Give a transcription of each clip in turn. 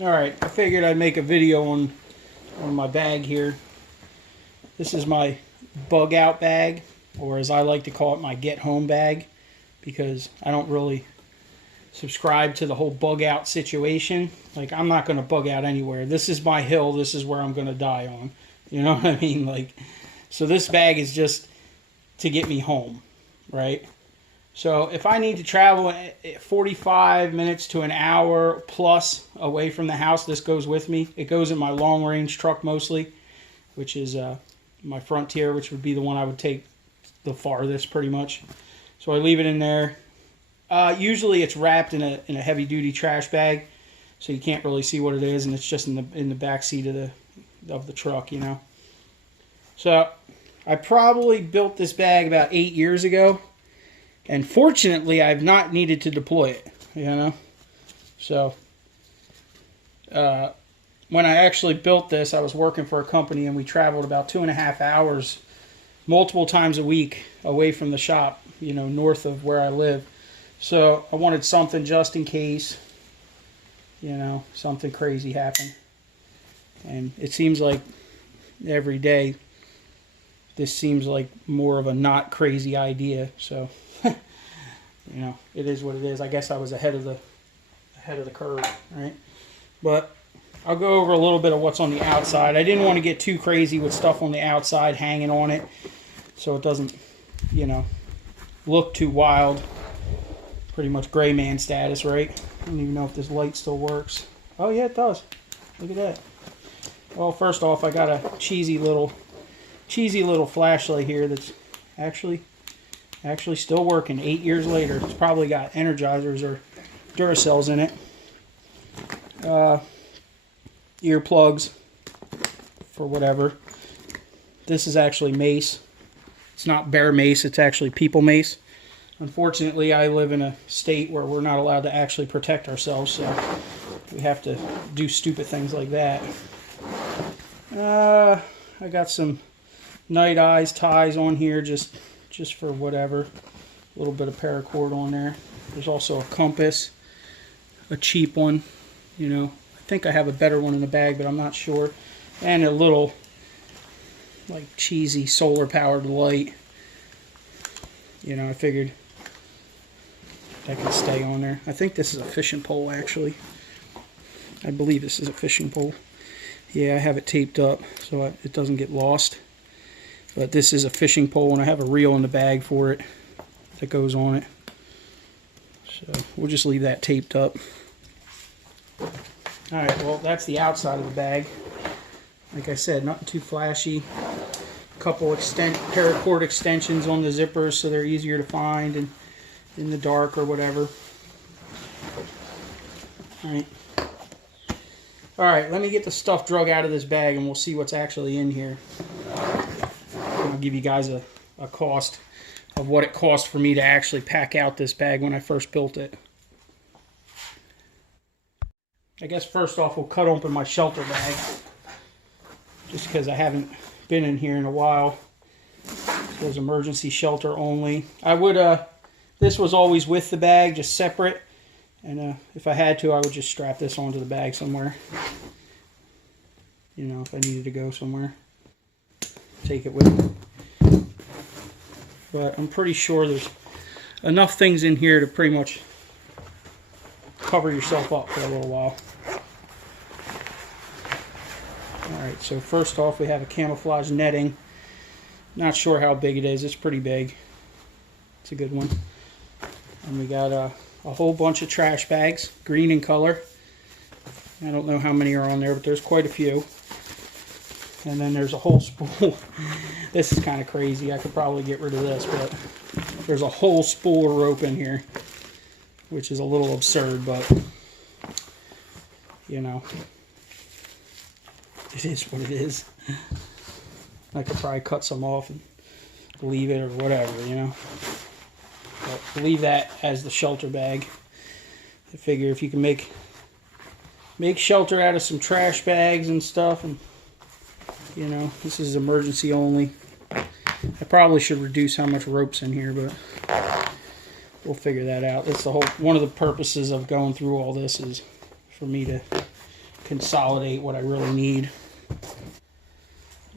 Alright, I figured I'd make a video on my bag here. This is my bug out bag, or as I like to call it, my get home bag, because I don't really subscribe to the whole bug out situation. Like, I'm not going to bug out anywhere. This is my hill. This is where I'm going to die on. You know what I mean? Like, so this bag is just to get me home, right? So if I need to travel 45 minutes to an hour plus away from the house, this goes with me. It goes in my long range truck mostly, which is my Frontier, which would be the one I would take the farthest pretty much. So I leave it in there. Usually it's wrapped in a heavy duty trash bag, so you can't really see what it is, and it's just in the back seat of the truck, you know. So I probably built this bag about 8 years ago. And fortunately, I've not needed to deploy it, you know. So, when I actually built this, I was working for a company, and we traveled about 2.5 hours, multiple times a week, away from the shop, you know, north of where I live. So, I wanted something just in case, you know, something crazy happened. And it seems like every day, this seems like more of a not crazy idea, so... You know, it is what it is. I guess I was ahead of the curve, right? But I'll go over a little bit of what's on the outside. I didn't want to get too crazy with stuff on the outside hanging on it, so it doesn't, you know, look too wild. Pretty much gray man status, right? I don't even know if this light still works. Oh yeah, it does. Look at that. Well, first off, I got a cheesy little flashlight here that's actually still working 8 years later. It's probably got Energizers or Duracells in it. Earplugs for whatever. This is actually mace. It's not bear mace, it's actually people mace. Unfortunately, I live in a state where we're not allowed to actually protect ourselves, so we have to do stupid things like that. I got some night eyes, ties on here, just for whatever. A little bit of paracord on there. There's also a compass, a cheap one, you know. I think I have a better one in the bag, but I'm not sure. And a little, like, cheesy solar-powered light. You know, I figured that could stay on there. I think this is a fishing pole, actually. I believe this is a fishing pole. Yeah, I have it taped up so it doesn't get lost. But this is a fishing pole, and I have a reel in the bag for it that goes on it. So we'll just leave that taped up. Alright, well, that's the outside of the bag. Like I said, nothing too flashy. A couple paracord extensions on the zippers so they're easier to find and in the dark or whatever. Alright, let me get the stuff drug out of this bag, and we'll see what's actually in here. I'll give you guys a cost of what it cost for me to actually pack out this bag when I first built it. I guess first off we'll cut open my shelter bag, just because I haven't been in here in a while. It was emergency shelter only. I would, this was always with the bag, just separate, and if I had to, I would just strap this onto the bag somewhere. You know, if I needed to go somewhere, take it with me. But I'm pretty sure there's enough things in here to pretty much cover yourself up for a little while. Alright, so first off we have a camouflage netting. Not sure how big it is. It's pretty big. It's a good one. And we got a whole bunch of trash bags, green in color. I don't know how many are on there, but there's quite a few. And then there's a whole spool. This is kind of crazy. I could probably get rid of this, but there's a whole spool of rope in here, which is a little absurd, but, you know, it is what it is. I could probably cut some off and leave it or whatever, you know. But leave that as the shelter bag. I figure if you can make shelter out of some trash bags and stuff, and you know, this is emergency only. I probably should reduce how much rope's in here, but we'll figure that out. That's the whole one of the purposes of going through all this, is for me to consolidate what I really need.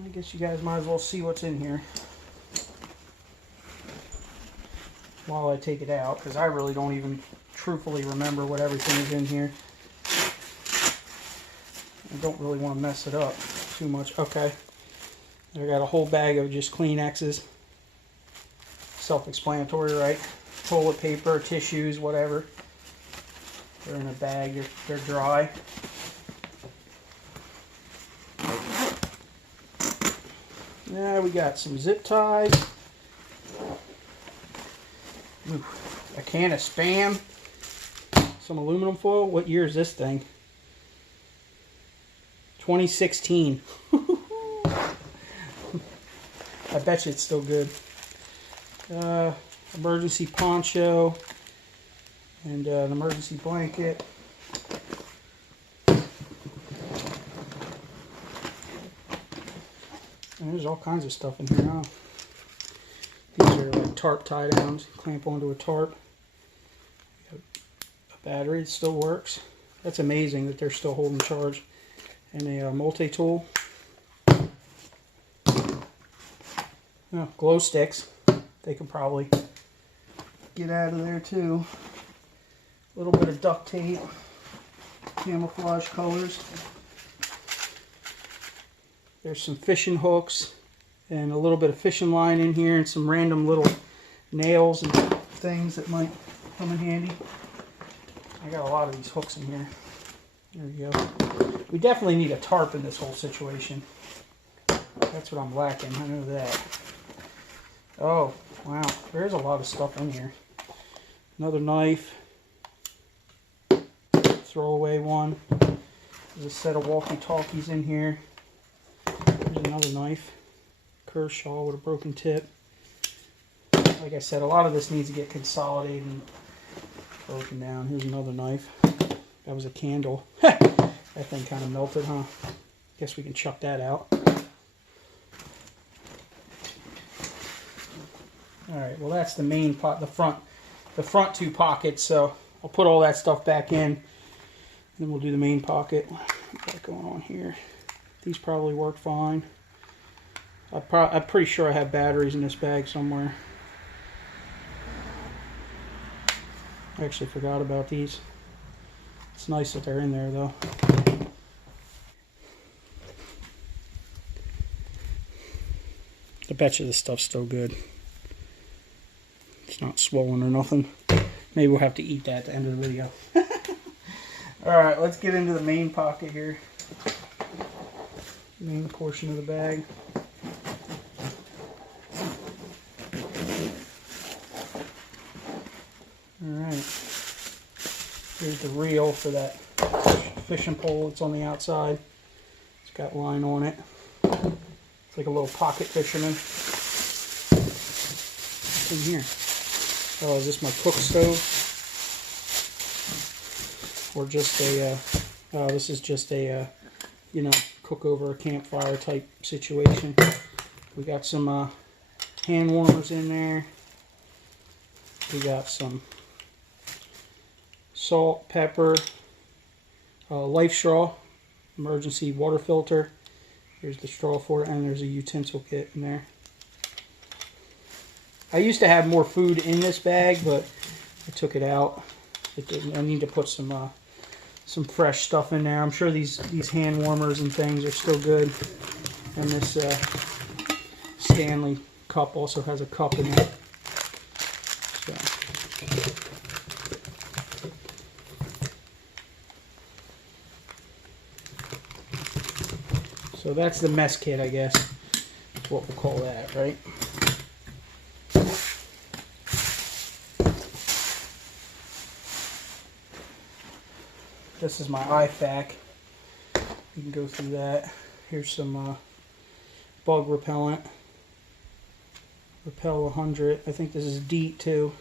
I guess you guys might as well see what's in here while I take it out, because I really don't even truthfully remember what everything is in here. I don't really want to mess it up too much. Okay, I got a whole bag of just Kleenexes. Self-explanatory, right? Toilet paper, tissues, whatever. They're in a bag, they're dry. Now we got some zip ties. Ooh, a can of Spam. Some aluminum foil. What year is this thing? 2016. I bet you it's still good. Emergency poncho and an emergency blanket. And there's all kinds of stuff in here now. These are like tarp tie downs. Clamp onto a tarp. A battery, it still works. That's amazing that they're still holding charge. And a multi-tool. Glow sticks. They can probably get out of there too. A little bit of duct tape. Camouflage colors. There's some fishing hooks and a little bit of fishing line in here and some random little nails and things that might come in handy. I got a lot of these hooks in here. There we go. We definitely need a tarp in this whole situation. That's what I'm lacking, I know that. Oh, wow, there's a lot of stuff in here. Another knife. Throwaway one. There's a set of walkie-talkies in here. There's another knife. Kershaw with a broken tip. Like I said, a lot of this needs to get consolidated and broken down. Here's another knife. That was a candle. That thing kind of melted, huh? Guess we can chuck that out. Alright, well that's the main pot, the front two pockets, so I'll put all that stuff back in, and then we'll do the main pocket. What's got going on here? These probably work fine. I'm pretty sure I have batteries in this bag somewhere. I actually forgot about these. It's nice that they're in there though. I bet you this stuff's still good. It's not swollen or nothing. Maybe we'll have to eat that at the end of the video. Alright, let's get into the main pocket here. Main portion of the bag. Alright. Here's the reel for that fishing pole that's on the outside. It's got line on it. It's like a little pocket fisherman. What's in here? Oh, is this my cook stove? Or just a, oh, this is just a, you know, cook over a campfire type situation. We got some hand warmers in there. We got some salt, pepper, life straw, emergency water filter. Here's the straw for it, and there's a utensil kit in there. I used to have more food in this bag, but I took it out. I need to put some fresh stuff in there. I'm sure these hand warmers and things are still good. And this Stanley cup also has a cup in it. So that's the mess kit, I guess. That's what we'll call that, right? This is my IFAK. You can go through that. Here's some bug repellent. Repel 100. I think this is DEET too.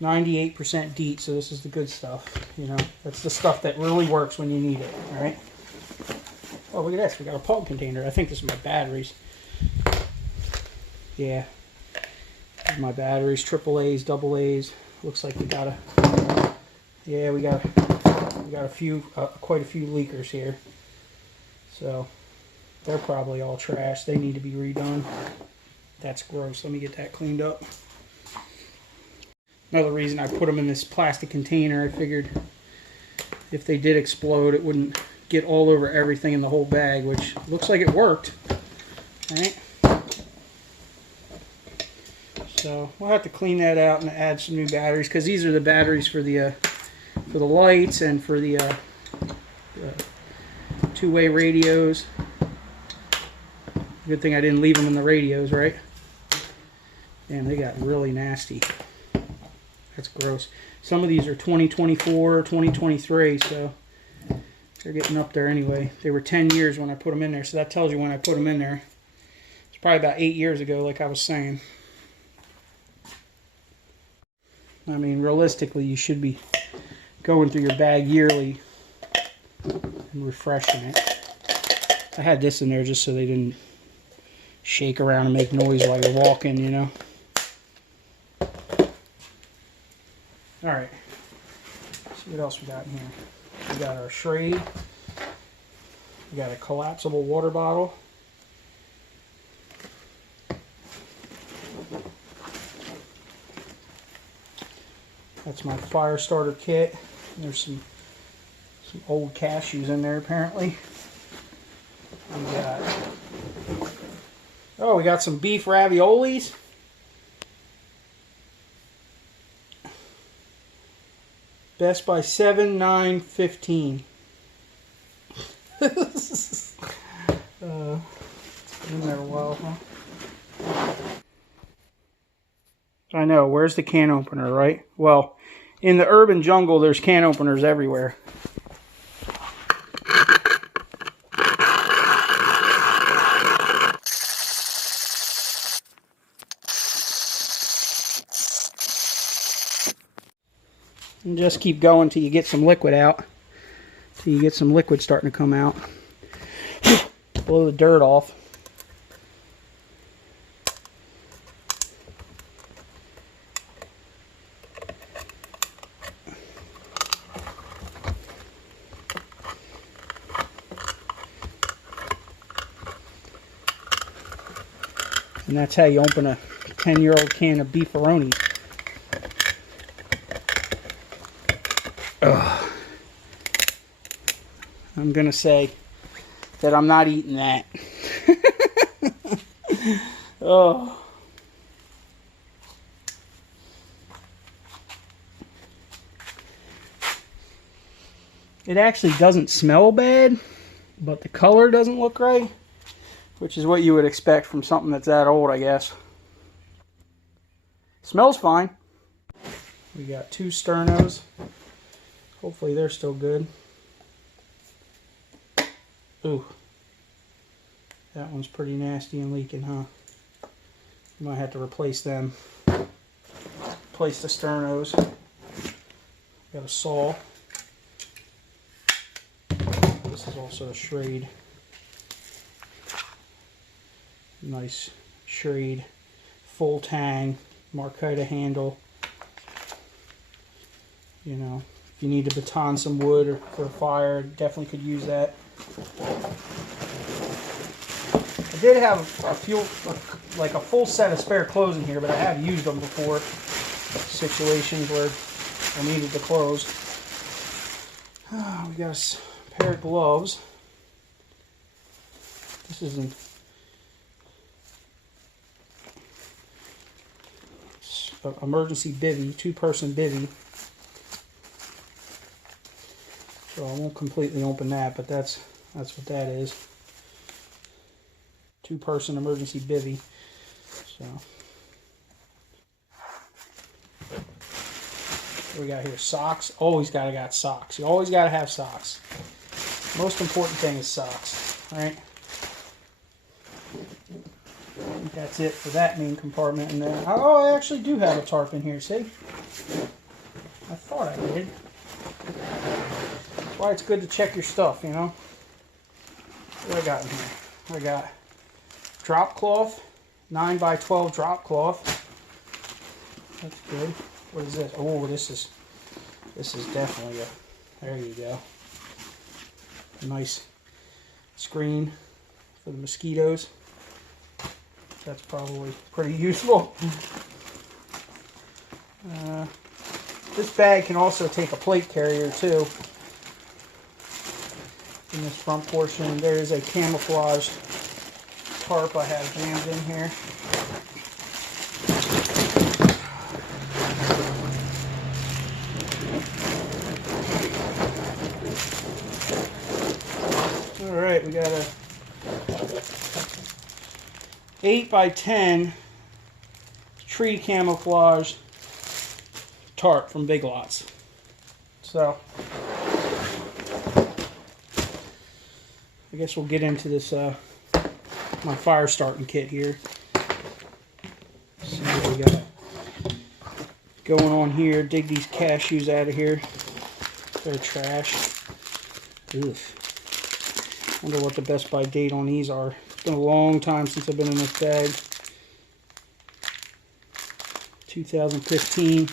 98% DEET, so this is the good stuff. You know, that's the stuff that really works when you need it. All right. Oh, look at this. We got a pulp container. I think this is my batteries. Yeah. These are my batteries, AAAs, AA's. Looks like we got a... Yeah, we got We got a few, quite a few leakers here. So they're probably all trash. They need to be redone. That's gross. Let me get that cleaned up. Another reason I put them in this plastic container, I figured if they did explode, it wouldn't get all over everything in the whole bag, which looks like it worked. All right. So we'll have to clean that out and add some new batteries, because these are the batteries for the lights and for the two-way radios. Good thing I didn't leave them in the radios, right? Damn, they got really nasty. That's gross. Some of these are 2024, 2023, so they're getting up there anyway. They were 10 years when I put them in there, so that tells you when I put them in there. It's probably about 8 years ago, like I was saying. I mean, realistically, you should be going through your bag yearly and refreshing it. I had this in there just so they didn't shake around and make noise while you're walking, you know. Alright, see what else we got in here. We got our Schrade. We got a collapsible water bottle. That's my fire starter kit. There's some old cashews in there apparently. We got some beef raviolis. Best by 7, 9, 15. It's been there a while, huh? I know, where's the can opener, right? Well, in the urban jungle, there's can openers everywhere. And just keep going till you get some liquid out. Till you get some liquid starting to come out. Blow the dirt off. And that's how you open a 10-year-old can of beefaroni. Ugh. I'm going to say that I'm not eating that. Oh. It actually doesn't smell bad, but the color doesn't look right, which is what you would expect from something that's that old, I guess. Smells fine. We got 2 Sternos. Hopefully they're still good. Ooh. That one's pretty nasty and leaking, huh? You might have to replace them. Replace the Sternos. Got a saw. This is also a Schrade. Nice Schrade full tang Markita handle. You know, if you need to baton some wood or for a fire, definitely could use that. I did have like a full set of spare clothes in here, but I have used them before. Situations where I needed the clothes. We got a pair of gloves. This isn't. Emergency bivvy, 2-person bivvy. So I won't completely open that, but that's what that is. 2-person emergency bivvy. So what we got here? Socks. Always got socks. You always gotta have socks. Most important thing is socks, right? I think that's it for that main compartment. And then, oh, I actually do have a tarp in here. See? I thought I did. That's why it's good to check your stuff, you know. What do I got in here? I got drop cloth, 9x12 drop cloth. That's good. What is this? Oh, this is definitely There you go. A nice screen for the mosquitoes. That's probably pretty useful. This bag can also take a plate carrier too. In this front portion, there is a camouflaged tarp I have jammed in here. All right, we got a 8x10 tree camouflage tarp from Big Lots. So I guess we'll get into this my fire starting kit here. See what we got going on here. Dig these cashews out of here. They're trash. Oof. Wonder what the best by date on these are. It's been a long time since I've been in this bag. 2015.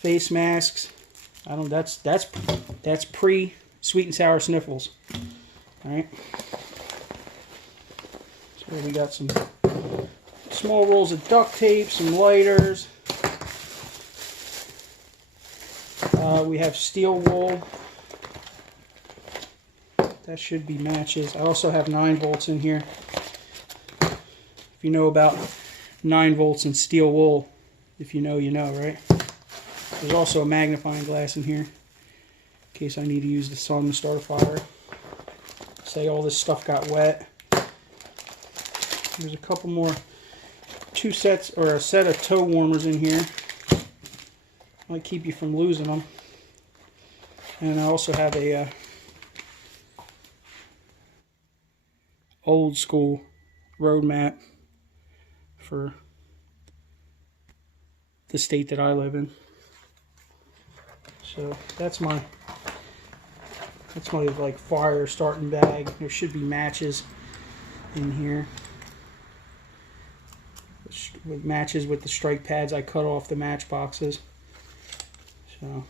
Face masks. I don't. That's pre sweet and sour sniffles. All right. So we got some small rolls of duct tape, some lighters. We have steel wool. That should be matches. I also have 9 volts in here. If you know about 9 volts and steel wool, if you know, you know, right? There's also a magnifying glass in here in case I need to use the sun to start a fire. Say all this stuff got wet. There's a couple more, 2 sets or a set of toe warmers in here. Might keep you from losing them. And I also have a old school road map for the state that I live in. So that's my like fire starting bag. There should be matches in here. With matches with the strike pads I cut off the match boxes. So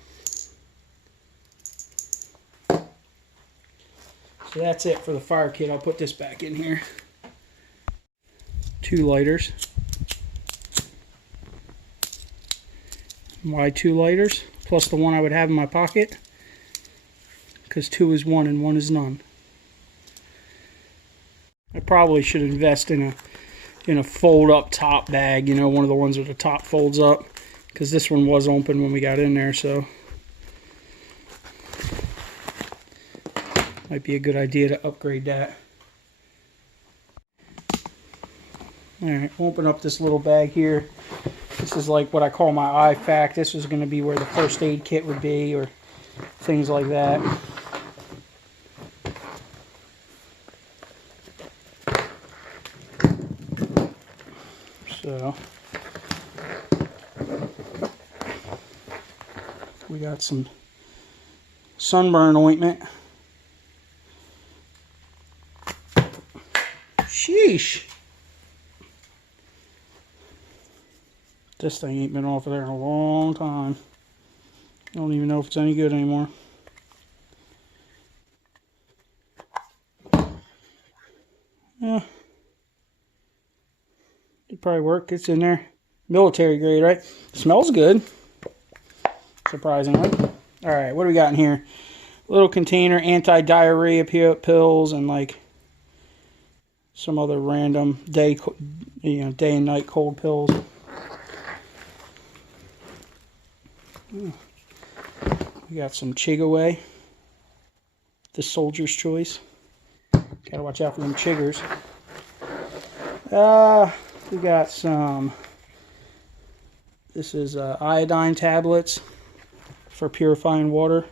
that's it for the fire kit. I'll put this back in here. 2 lighters. Why 2 lighters? Plus the one I would have in my pocket. Because 2 is 1 and 1 is none. I probably should invest in a fold up top bag, you know, one of the ones where the top folds up. Because this one was open when we got in there, so might be a good idea to upgrade that. Alright, open up this little bag here. This is like what I call my IFAK. This is going to be where the first aid kit would be, or things like that. So we got some sunburn ointment. Sheesh. This thing ain't been off of there in a long time. I don't even know if it's any good anymore. Yeah. It'd probably work. It's in there. Military grade, right? Smells good. Surprisingly. Alright, what do we got in here? Little container, anti-diarrhea pills, and like some other random day and night cold pills. We got some Chigaway, the soldier's choice. Gotta watch out for them chiggers. We got some, this is iodine tablets for purifying water.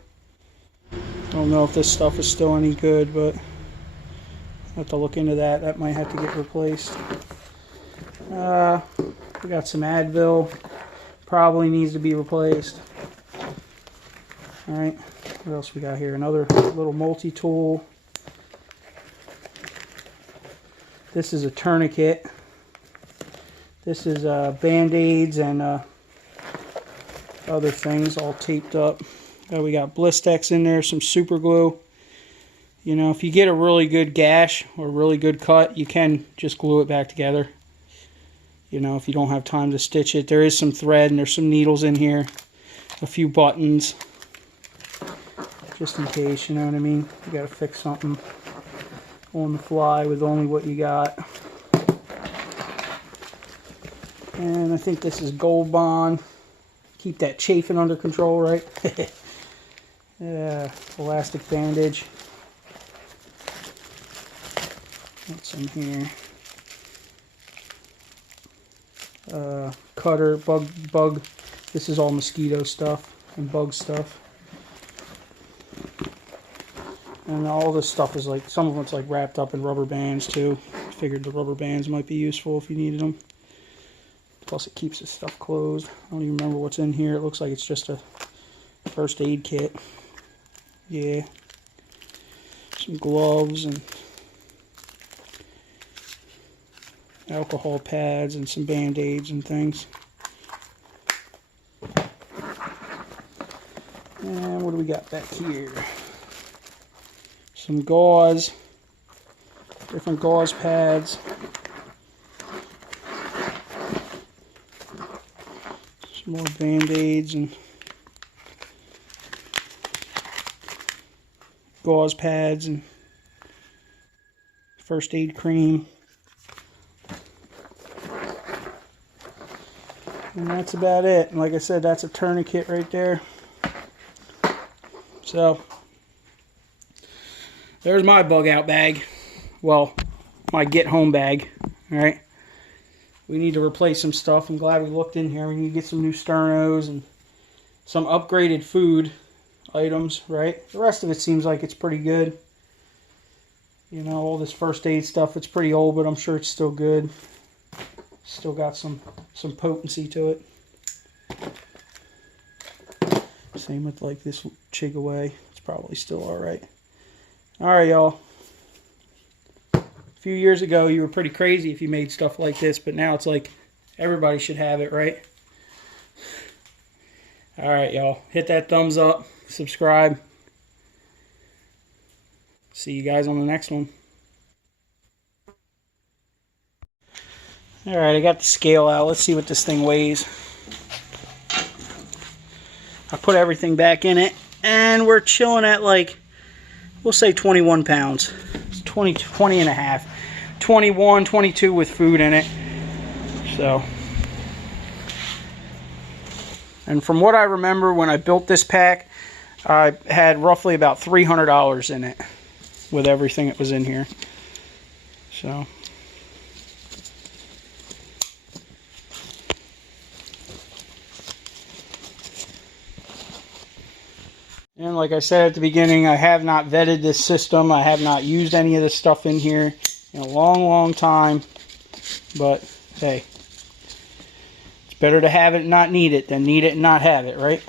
I don't know if this stuff is still any good, but I'll have to look into that. That might have to get replaced. We got some Advil. Probably needs to be replaced. Alright, what else we got here? Another little multi-tool. This is a tourniquet. This is Band-Aids and other things all taped up. We got Blistex in there, some super glue. You know, if you get a really good gash or really good cut, you can just glue it back together. You know, if you don't have time to stitch it. There is some thread and there's some needles in here. A few buttons. Just in case, you know what I mean? You gotta fix something on the fly with only what you got. And I think this is Gold Bond. Keep that chafing under control, right? Yeah, elastic bandage. What's some here? Cutter, bug. This is all mosquito stuff and bug stuff. And all this stuff is like, some of it's like wrapped up in rubber bands too. Figured the rubber bands might be useful if you needed them. Plus it keeps the stuff closed. I don't even remember what's in here. It looks like it's just a first aid kit. Yeah. Some gloves and alcohol pads and some band-aids and things. And what do we got back here? Some gauze, different gauze pads. Some more band-aids and gauze pads and first aid cream. And that's about it. And like I said, that's a tourniquet right there. So, there's my bug out bag. Well, my get home bag. Alright. We need to replace some stuff. I'm glad we looked in here. We need to get some new sternos and some upgraded food items, right? The rest of it seems like it's pretty good. You know, all this first aid stuff, it's pretty old, but I'm sure it's still good. Still got some potency to it. Same with like this Chig-Away. It's probably still alright. Alright, y'all. A few years ago, you were pretty crazy if you made stuff like this, but now it's like everybody should have it, right? Alright, y'all. Hit that thumbs up. Subscribe. See you guys on the next one. Alright, I got the scale out. Let's see what this thing weighs. I put everything back in it, and we're chilling at like, we'll say 21 pounds. It's 20 and a half. 21, 22 with food in it. So, and from what I remember when I built this pack, I had roughly about $300 in it with everything that was in here. So, and like I said at the beginning, I have not vetted this system. I have not used any of this stuff in here in a long, long time. But, hey, it's better to have it and not need it than need it and not have it, right?